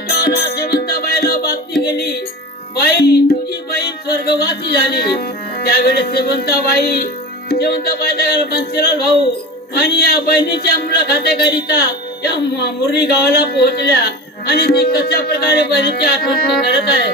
राजाला श्रीमंताबाईला बातमी गेली. बाई तुझी बहीण स्वर्गवासी झाली. त्यावेळेस श्रीमंताबाई श्रीमंताबाईला बन्सीलाल भाऊ आणि या बहिणीच्या मुलाखतीकरिता या मु- मुरली गावाला पोहोचल्या. आणि ती कशा प्रकारे बहिणीची आठवण करत आहे?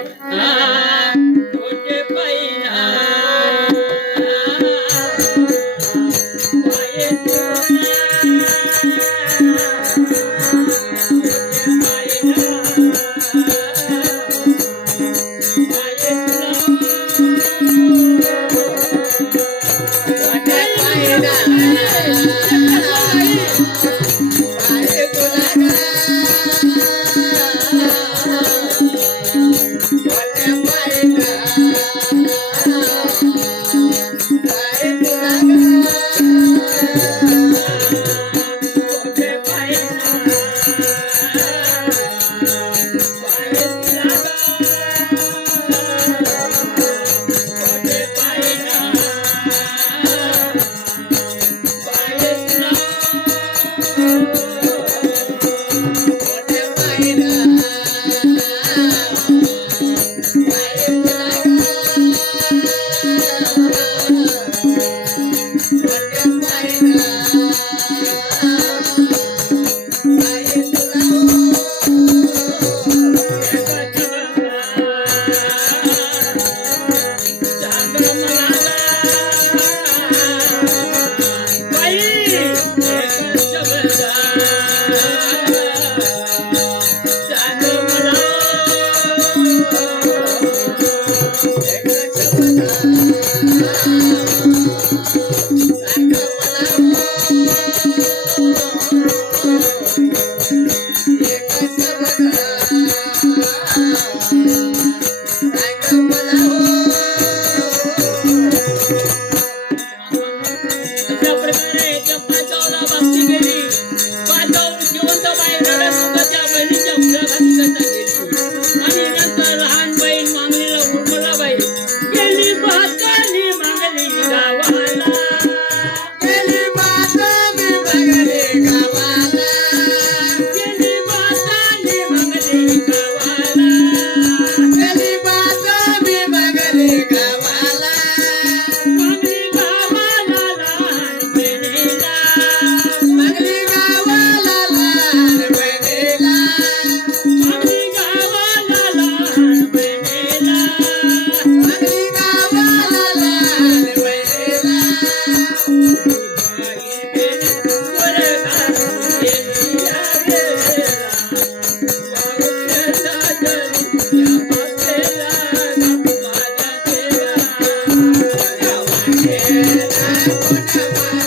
குணமா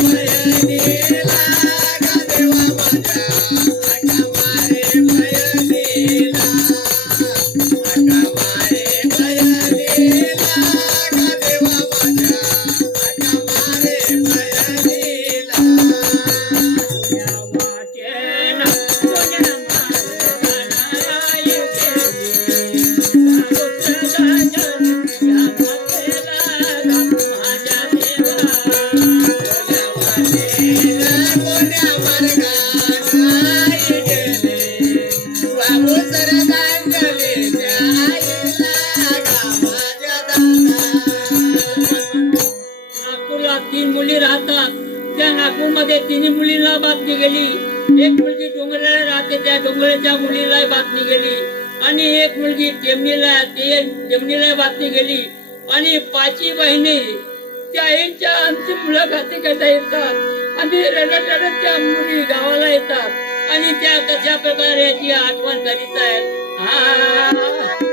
ಮೇಲೆ नागपूरमध्ये तिन्ही मुलींना बातमी गेली. एक मुलगी डोंगराला राहते त्या डोंगराच्या मुलीला बातमी गेली. आणि एक मुलगी टेमणीला ते बातमी गेली. आणि पाचवी बहिणी त्या आईंच्या आमची मुलं खाती करता येतात. आणि रडत रडत त्या मुली गावाला येतात. आणि त्या कशा प्रकारे याची आठवण करीत आहेत? हा.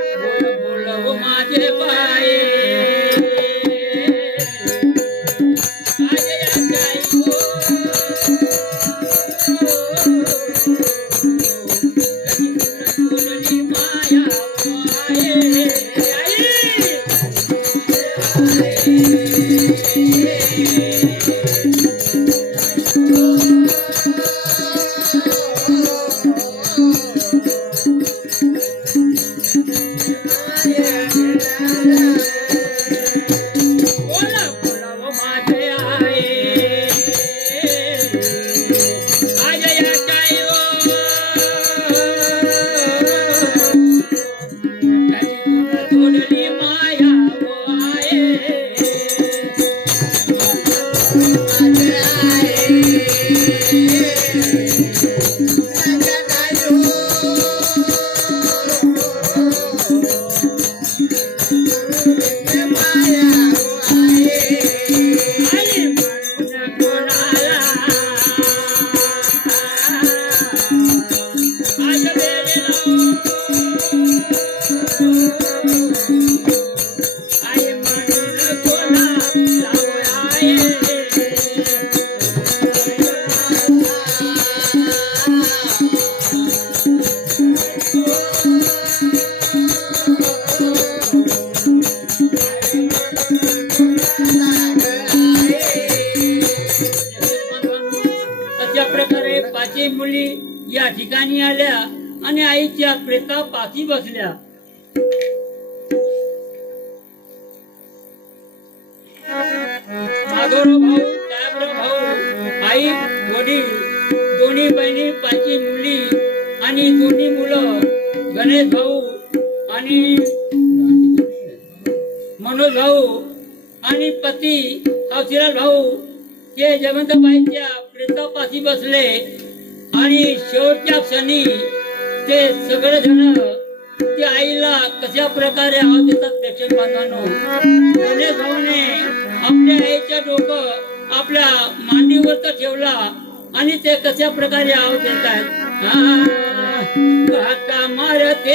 प्रकारे मुली या ठिकाणी आल्या आणि आईच्या प्रेता पाठी बसल्या भाऊ भाऊ आई वडील दोन्ही बहिणी पाची मुली आणि दोन्ही मुलं गणेश भाऊ आणि मनोज भाऊ आणि पती अवशिराज भाऊ हे जयवंतबाईंच्या प्रेतापाशी बसले. आणि शेवटच्या क्षणी ते सगळे जण त्या आईला कशा प्रकारे आवाज देतात प्रेक्षक बांधवांनो गणेश भाऊने आपल्या आईच्या डोकं आपल्या मांडीवर तर ठेवला आणि ते कशा प्रकारे आवाज देत आहेत मारते.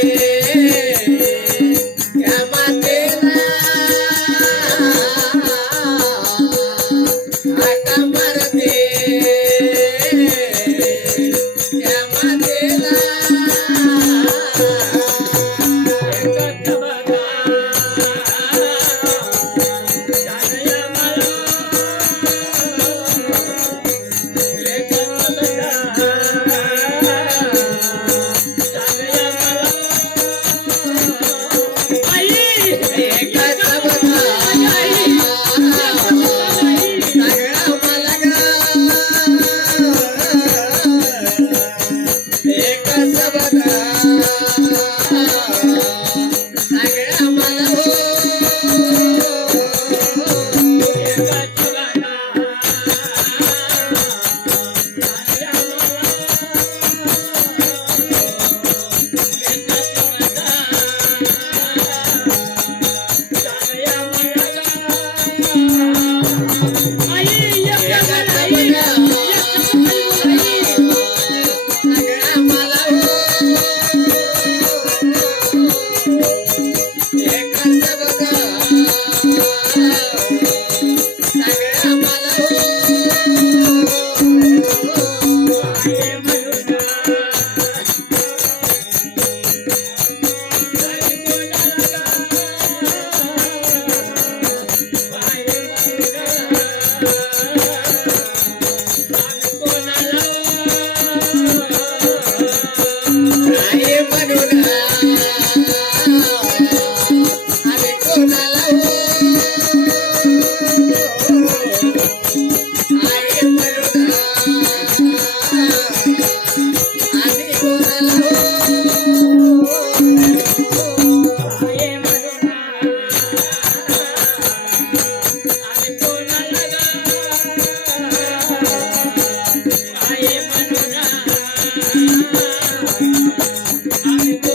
I.